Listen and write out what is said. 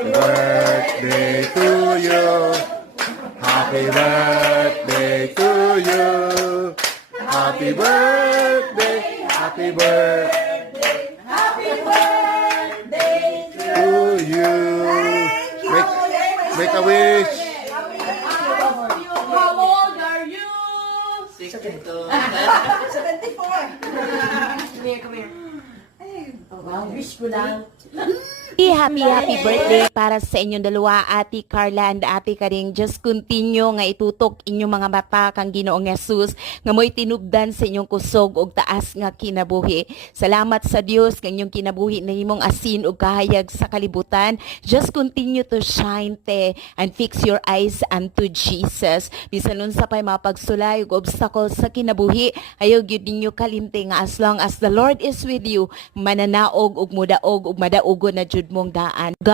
birthday to you. Happy birthday to you. Happy birthday, happy birthday to you. Make a wish. How old are you? 62. 74. Come here. Wish ko lang. Happy birthday para sa inyong dalawa, Ate Carla and Ate Karing. Just continue nga itutok inyong mga mata kang Ginoong Hesus nga mo'y tinubdan sa inyong kusog og taas nga kinabuhi. Salamat sa Dios kang inyong kinabuhi na himong asin og kahayag sa kalibutan. Just continue to shine te and fix your eyes unto Jesus. Bisan unsa pay mapagsulay og obstacle sa kinabuhi, ayaw gyud ninyo kalimte nga as long as the Lord is with you, mananaog og mudaog og madaugon na jud mong daan. God